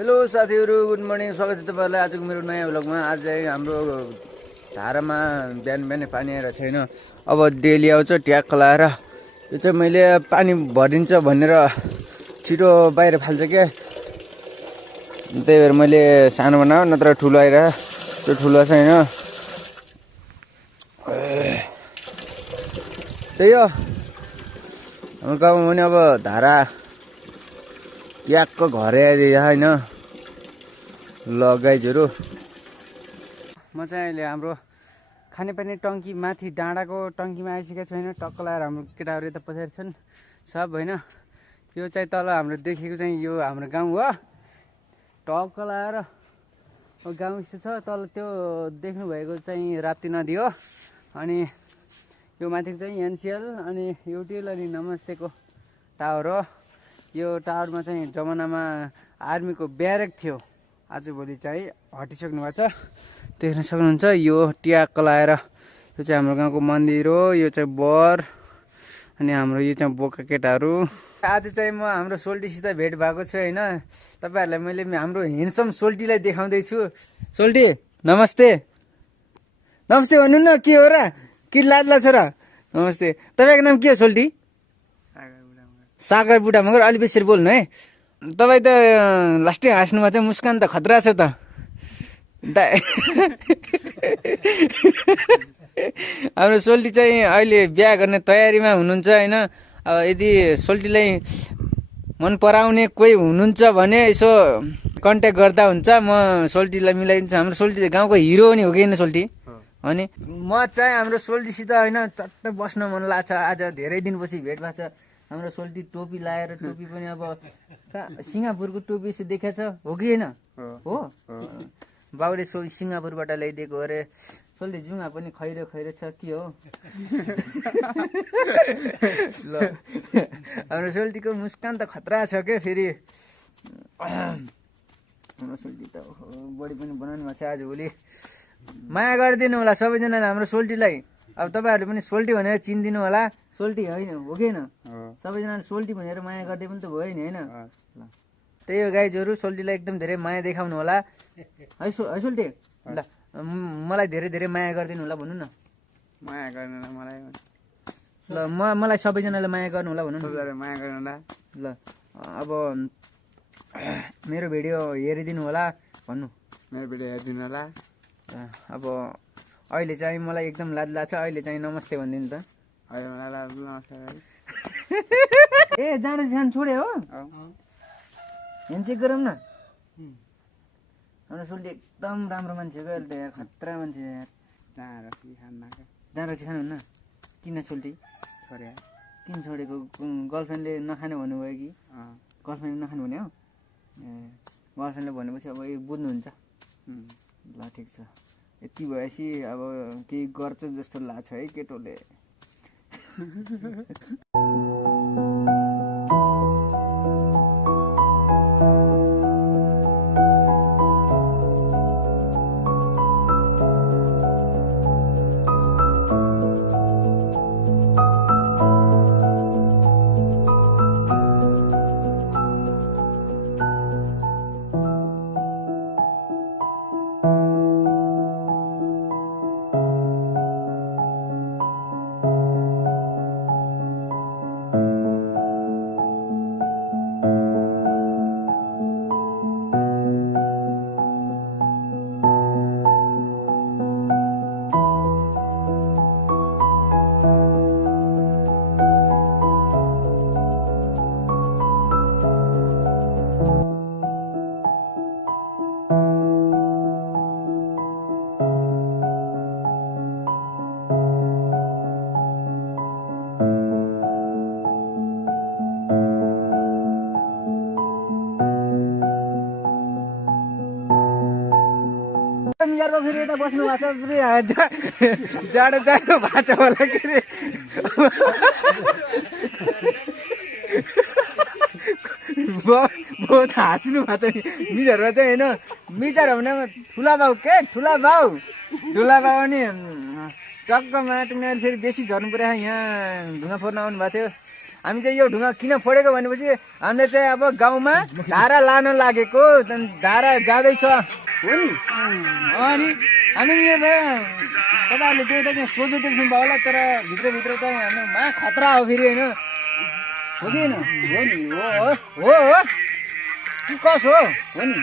Hello साथीहरु, good morning. स्वागत छ तपाईहरुलाई आजको मेरो नयाँ भ्लगमा। आज चाहिँ हाम्रो धारामा बिहान बिहानै पानी आएर छैन। अब डेली आउँछ ट्याक लाएर। यो चाहिँ मैले पानी भरिन्छ भनेर छिटो बाहिर फाल्छ क्या, त्यही भएर मैले सानो बनाऊ नत्र ठुलो आइरह। त्यो ठुलो छैन, त्यही हो हाम्रो गाउँमा पनि। अब धारा ट्याकको घरै आइदियो होइन। ल गाइजहरू, म चाहिँ अहिले हाम्रो खानेपानी टङ्की माथि डाँडाको टङ्कीमा आइसकेको छु होइन। टक्क लगाएर हाम्रो केटाहरू यता पछाडि छन् सब होइन। यो चाहिँ तल हाम्रो देखेको चाहिँ यो हाम्रो गाउँ हो। टक्क लगाएर गाउँ छ तल, त्यो देख्नुभएको चाहिँ राप्ती नदी हो। अनि यो माथिको चाहिँ एनसिएल अनि युटिएल अनि नमस्तेको टावर हो। यो टावरमा चाहिँ जमानामा आर्मीको ब्यारेक थियो, आजभोलि चाहिँ हटिसक्नु भएको छ, देख्न सक्नुहुन्छ। यो ट्याक लाएर यो चाहिँ हाम्रो गाउँको मन्दिर हो। यो चाहिँ बर अनि हाम्रो यो चाहिँ बोका केटाहरू। आज चाहिँ म हाम्रो सोल्टीसित भेट भएको छु होइन। तपाईँहरूलाई मैले हाम्रो हेन्डसम सोल्टीलाई देखाउँदैछु। सोल्टी नमस्ते। नमस्ते भन्नु न, के हो र, कि लाज लाग्छ र? नमस्ते। तपाईँको नाम के हो सोल्टी? सागर बुढा मगर। अलिक बेसी बोल्नु है। तपाईँ त लास्टै हाँस्नुमा चाहिँ मुस्कान त खतरा छ त। हाम्रो सोल्टी चाहिँ अहिले बिहा गर्ने तयारीमा हुनुहुन्छ होइन। अब यदि सोल्टीलाई मन पराउने कोही हुनुहुन्छ भने यसो कन्ट्याक्ट गर्दा हुन्छ, म सोल्टीलाई मिलाइदिन्छु। हाम्रो सोल्टी गाउँको हिरो नि हो कि होइन सोल्टी? अनि म चाहिँ हाम्रो सोल्टीसित होइन चट्ट बस्न मन लाग्छ। आज धेरै दिनपछि भेट भएको छ। हाम्रो सोल्टी टोपी लाएर, टोपी पनि अब सिङ्गापुरको टोपी चाहिँ देखाएको छ हो कि होइन? हो, बाउले सिङ्गापुरबाट ल्याइदिएको अरे। सोल्टी जुङ्गा पनि खैरो खैरो छ, के हो? ल, हाम्रो सोल्टीको मुस्कान त खतरा छ क्या। फेरि हाम्रो सोल्टी त बडी पनि बनाउनु भएको छ आजभोलि। माया गरिदिनु होला सबैजनाले हाम्रो सोल्टीलाई। अब तपाईँहरूले पनि सोल्टी भनेर चिनिदिनु होला। सोल्टी होइन हो कि होइन? सबैजनाले सोल्टी भनेर माया गर्दै पनि त भयो नि होइन? ल, त्यही हो गाइजहरू, सोल्टीलाई एकदम धेरै माया देखाउनु होला है। सोल्टी ल, मलाई धेरै धेरै माया गरिदिनु होला भन्नु न। माया गर्नु मलाई। ल, मलाई सबैजनाले माया गर्नु होला भन्नु न। माया गर्नु ल, अब मेरो भिडियो हेरिदिनु होला भन्नु। मेरो भिडियो हेरिदिनु होला। अब अहिले चाहिँ मलाई एकदम लाज लाग्छ। अहिले चाहिँ नमस्ते भनिदिनु त। अहिले मलाई नमस्कार। ए जाँडो सानो छोडे हो, हेन चेक गरौँ न। हाम्रो सोल्टी एकदम राम्रो मान्छे हो अहिले त यार, खतरा मान्छे यार। जाँडो चाहिँ खानुहुन्न? किन सोल्टी छोडे? किन छोडेको? गर्लफ्रेन्डले नखाने भन्नुभयो कि? गर्लफ्रेन्डले नखानु भन्यो? ए, गर्लफ्रेन्डले भनेपछि अब यो बुझ्नुहुन्छ। ल ठिक छ। यति भएपछि अब केही गर्छ जस्तो लाग्छ है केटोले। फेरि यता बस्नु भएको छ। जाडो जाडो भएको छ होला के अरे। बहुत हाँस्नु भएको छ नि मिजहरूमा चाहिँ होइन। मिजर हुनेमा ठुला बाउ के, ठुला बाउ नि टक्क माटो फेरि बेसी झर्नु पऱ्यो। यहाँ ढुङ्गा फोर्न आउनु भएको थियो। हामी चाहिँ यो ढुङ्गा किन फोडेको भनेपछि हामीले चाहिँ अब गाउँमा धारा लान लागेको धारा जाँदैछ हो नि अनि हामी यो तपाईँहरूले त्यो त त्यहाँ सोझो देख्नुभयो होला तर भित्रभित्र त मा खतरा हो फेरि होइन हो कि होइन हो नि हो कि कस हो नि